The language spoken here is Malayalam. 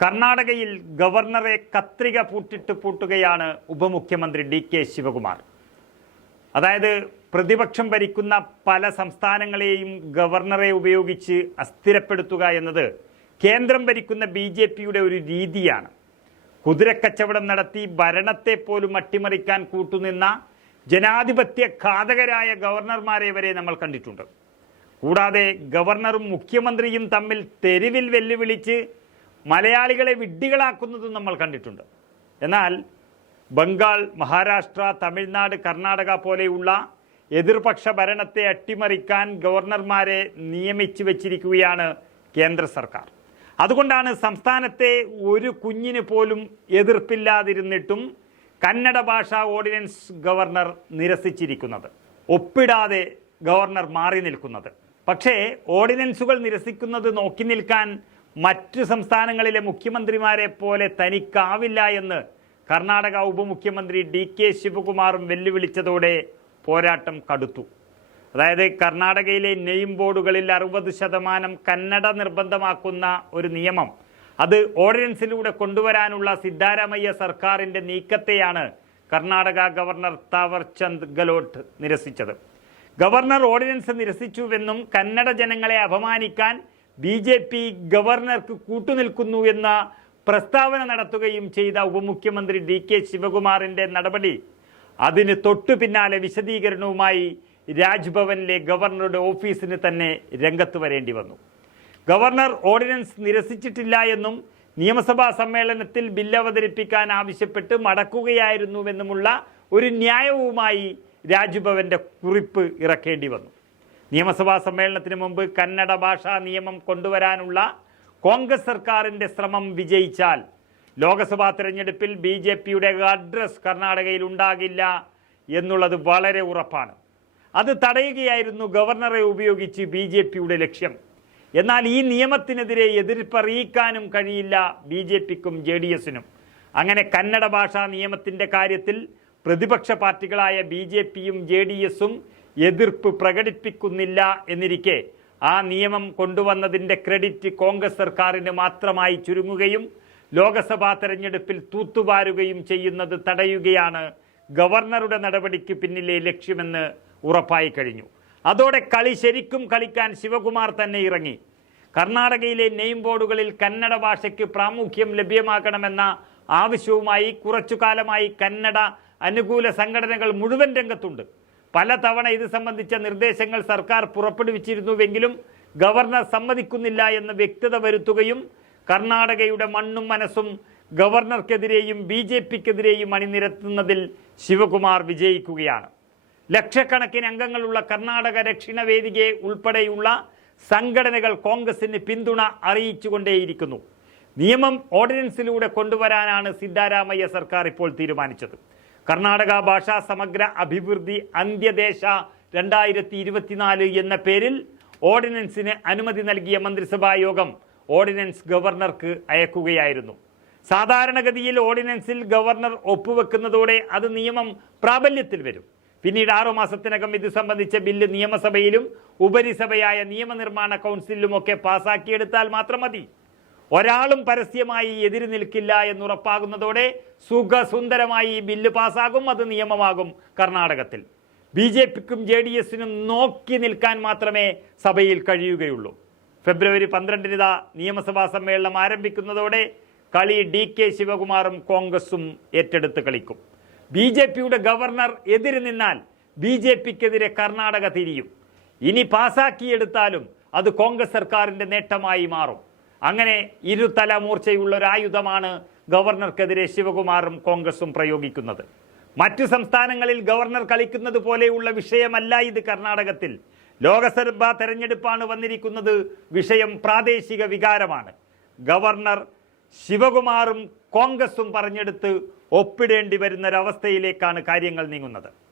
കർണാടകയിൽ ഗവർണറെ കത്രിക പൂട്ടിട്ട് പൂട്ടുകയാണ് ഉപമുഖ്യമന്ത്രി ഡി കെ ശിവകുമാർ. അതായത് പ്രതിപക്ഷം ഭരിക്കുന്ന പല സംസ്ഥാനങ്ങളെയും ഗവർണറെ ഉപയോഗിച്ച് അസ്ഥിരപ്പെടുത്തുക എന്നത് കേന്ദ്രം ഭരിക്കുന്ന ബി ജെ പിയുടെ ഒരു രീതിയാണ്. കുതിരക്കച്ചവടം നടത്തി ഭരണത്തെ പോലും അട്ടിമറിക്കാൻ കൂട്ടുനിന്ന ജനാധിപത്യ ഘാതകരായ ഗവർണർമാരെ വരെ നമ്മൾ കണ്ടിട്ടുണ്ട്. കൂടാതെ ഗവർണറും മുഖ്യമന്ത്രിയും തമ്മിൽ തെരുവിൽ വെല്ലുവിളിച്ച് മലയാളികളെ വിഡ്ഢികളാക്കുന്നതും നമ്മൾ കണ്ടിട്ടുണ്ട്. എന്നാൽ ബംഗാൾ മഹാരാഷ്ട്ര തമിഴ്നാട് കർണാടക പോലെയുള്ള എതിർപക്ഷ ഭരണത്തെ അട്ടിമറിക്കാൻ ഗവർണർമാരെ നിയമിച്ചു വച്ചിരിക്കുകയാണ് കേന്ദ്ര സർക്കാർ. അതുകൊണ്ടാണ് സംസ്ഥാനത്തെ ഒരു കുഞ്ഞിന് പോലും എതിർപ്പില്ലാതിരുന്നിട്ടും കന്നഡ ഭാഷാ ഓർഡിനൻസ് ഗവർണർ നിരസിച്ചിരിക്കുന്നത്. ഒപ്പിടാതെ ഗവർണർ മാറി നിൽക്കുന്നത്. പക്ഷേ ഓർഡിനൻസുകൾ നിരസിക്കുന്നത് നോക്കി നിൽക്കാൻ മറ്റു സംസ്ഥാനങ്ങളിലെ മുഖ്യമന്ത്രിമാരെ പോലെ തനിക്കാവില്ല എന്ന് കർണാടക ഉപമുഖ്യമന്ത്രി ഡി കെ ശിവകുമാറും വെല്ലുവിളിച്ചതോടെ പോരാട്ടം കടുത്തു. അതായത് കർണാടകയിലെ നെയിം ബോർഡുകളിൽ അറുപത് ശതമാനം കന്നഡ നിർബന്ധമാക്കുന്ന ഒരു നിയമം അത് ഓർഡിനൻസിലൂടെ കൊണ്ടുവരാനുള്ള സിദ്ധാരാമയ്യ സർക്കാരിന്റെ നീക്കത്തെയാണ് കർണാടക ഗവർണർ താവർചന്ദ് ഗലോട്ട് നിരസിച്ചത്. ഗവർണർ ഓർഡിനൻസ് നിരസിച്ചുവെന്നും കന്നഡ ജനങ്ങളെ അപമാനിക്കാൻ ബി ജെ പി ഗവർണർക്ക് കൂട്ടുനിൽക്കുന്നു എന്ന പ്രസ്താവന നടത്തുകയും ചെയ്ത ഉപമുഖ്യമന്ത്രി ഡി കെ ശിവകുമാറിന്റെ നടപടി. അതിന് തൊട്ടു പിന്നാലെ വിശദീകരണവുമായി രാജ്ഭവനിലെ ഗവർണറുടെ ഓഫീസിന് തന്നെ രംഗത്ത് വരേണ്ടി വന്നു. ഗവർണർ ഓർഡിനൻസ് നിരസിച്ചിട്ടില്ല എന്നും നിയമസഭാ സമ്മേളനത്തിൽ ബില്ല് അവതരിപ്പിക്കാൻ ആവശ്യപ്പെട്ട് മടക്കുകയായിരുന്നുവെന്നുമുള്ള ഒരു ന്യായവുമായി രാജ്ഭവന്റെ കുറിപ്പ് ഇറക്കേണ്ടി വന്നു. നിയമസഭാ സമ്മേളനത്തിന് മുമ്പ് കന്നഡ ഭാഷാ നിയമം കൊണ്ടുവരാനുള്ള കോൺഗ്രസ് സർക്കാരിന്റെ ശ്രമം വിജയിച്ചാൽ ലോക്സഭാ തെരഞ്ഞെടുപ്പിൽ ബി ജെ പിയുടെ അഡ്രസ് കർണാടകയിൽ ഉണ്ടാകില്ല എന്നുള്ളത് വളരെ ഉറപ്പാണ്. അത് തടയുകയായിരുന്നു ഗവർണറെ ഉപയോഗിച്ച് ബി ജെ പിയുടെ ലക്ഷ്യം. എന്നാൽ ഈ നിയമത്തിനെതിരെ എതിർപ്പറിയിക്കാനും കഴിയില്ല ബി ജെ പിക്കും ജെ ഡി എസിനും. അങ്ങനെ കന്നഡ ഭാഷാ നിയമത്തിന്റെ കാര്യത്തിൽ പ്രതിപക്ഷ പാർട്ടികളായ ബി ജെ പിയും ജെ ഡി എസും എതിർപ്പ് പ്രകടിപ്പിക്കുന്നില്ല എന്നിരിക്കെ ആ നിയമം കൊണ്ടുവന്നതിന്റെ ക്രെഡിറ്റ് കോൺഗ്രസ് സർക്കാരിന് മാത്രമായി ചുരുങ്ങുകയും ലോക്സഭാ തെരഞ്ഞെടുപ്പിൽ തൂത്തുവാരുകയും ചെയ്യുന്നത് തടയുകയാണ് ഗവർണറുടെ നടപടിക്ക് പിന്നിലെ ലക്ഷ്യമെന്ന് ഉറപ്പായി കഴിഞ്ഞു. അതോടെ കളി ശരിക്കും കളിക്കാൻ ശിവകുമാർ തന്നെ ഇറങ്ങി. കർണാടകയിലെ നെയിം ബോർഡുകളിൽ കന്നഡ ഭാഷയ്ക്ക് പ്രാമുഖ്യം ലഭ്യമാക്കണമെന്ന ആവശ്യവുമായി കുറച്ചു കാലമായി കന്നഡ അനുകൂല സംഘടനകൾ മുഴുവൻ രംഗത്തുണ്ട്. പലതവണ ഇത് സംബന്ധിച്ച നിർദ്ദേശങ്ങൾ സർക്കാർ പുറപ്പെടുവിച്ചിരുന്നുവെങ്കിലും ഗവർണർ സമ്മതിക്കുന്നില്ല എന്ന് വ്യക്തത വരുത്തുകയും കർണാടകയുടെ മണ്ണും മനസ്സും ഗവർണർക്കെതിരെയും ബി ജെ പിക്കെതിരെയും അണിനിരത്തുന്നതിൽ ശിവകുമാർ വിജയിക്കുകയാണ്. ലക്ഷക്കണക്കിന് അംഗങ്ങളുള്ള കർണാടക രക്ഷിണവേദികയെ ഉൾപ്പെടെയുള്ള സംഘടനകൾ കോൺഗ്രസിന് പിന്തുണ അറിയിച്ചുകൊണ്ടേയിരിക്കുന്നു. നിയമം ഓർഡിനൻസിലൂടെ കൊണ്ടുവരാനാണ് സിദ്ധാരാമയ്യ സർക്കാർ ഇപ്പോൾ തീരുമാനിച്ചത്. കർണാടക ഭാഷാ സമഗ്ര അഭിവൃദ്ധി അന്ത്യദേശ രണ്ടായിരത്തി ഇരുപത്തിനാല് എന്ന പേരിൽ ഓർഡിനൻസിന് അനുമതി നൽകിയ മന്ത്രിസഭാ യോഗം ഓർഡിനൻസ് ഗവർണർക്ക് അയക്കുകയായിരുന്നു. സാധാരണഗതിയിൽ ഓർഡിനൻസിൽ ഗവർണർ ഒപ്പുവെക്കുന്നതോടെ അത് നിയമം പ്രാബല്യത്തിൽ വരും. പിന്നീട് ആറു മാസത്തിനകം ഇത് സംബന്ധിച്ച ബില്ല് നിയമസഭയിലും ഉപരിസഭയായ നിയമനിർമ്മാണ കൗൺസിലിലുമൊക്കെ പാസാക്കിയെടുത്താൽ മാത്രം മതി. ഒരാളും പരസ്യമായി എതിര് നിൽക്കില്ല എന്നുറപ്പാകുന്നതോടെ സുഖസുന്ദരമായി ഈ ബില്ല് പാസ്സാകും അത് നിയമമാകും കർണാടകത്തിൽ. ബി ജെ പിക്കും ജെ ഡി എസിനും നോക്കി നിൽക്കാൻ മാത്രമേ സഭയിൽ കഴിയുകയുള്ളൂ. ഫെബ്രുവരി പന്ത്രണ്ടിന് ഇതാ നിയമസഭാ സമ്മേളനം ആരംഭിക്കുന്നതോടെ കളി ഡി കെ ശിവകുമാറും കോൺഗ്രസും ഏറ്റെടുത്ത് കളിക്കും. ബി ജെ പിയുടെ ഗവർണർ എതിര് നിന്നാൽ ബി ജെ പിക്കെതിരെ കർണാടക തിരിയും. ഇനി പാസാക്കിയെടുത്താലും അത് കോൺഗ്രസ് സർക്കാരിന്റെ നേട്ടമായി മാറും. അങ്ങനെ ഇരുതല മൂർച്ചയുള്ള ഒരു ആയുധമാണ് ഗവർണർക്കെതിരെ ശിവകുമാറും കോൺഗ്രസും പ്രയോഗിക്കുന്നത്. മറ്റു സംസ്ഥാനങ്ങളിൽ ഗവർണർ കളിക്കുന്നത് പോലെയുള്ള വിഷയമല്ല ഇത് കർണാടകത്തിൽ. ലോകസഭാ തെരഞ്ഞെടുപ്പാണ് വന്നിരിക്കുന്നത് വിഷയം പ്രാദേശിക വികാരമാണ്. ഗവർണർ ശിവകുമാറും കോൺഗ്രസും പറഞ്ഞെടുത്ത് ഒപ്പിടേണ്ടി വരുന്നൊരവസ്ഥയിലേക്കാണ് കാര്യങ്ങൾ നീങ്ങുന്നത്.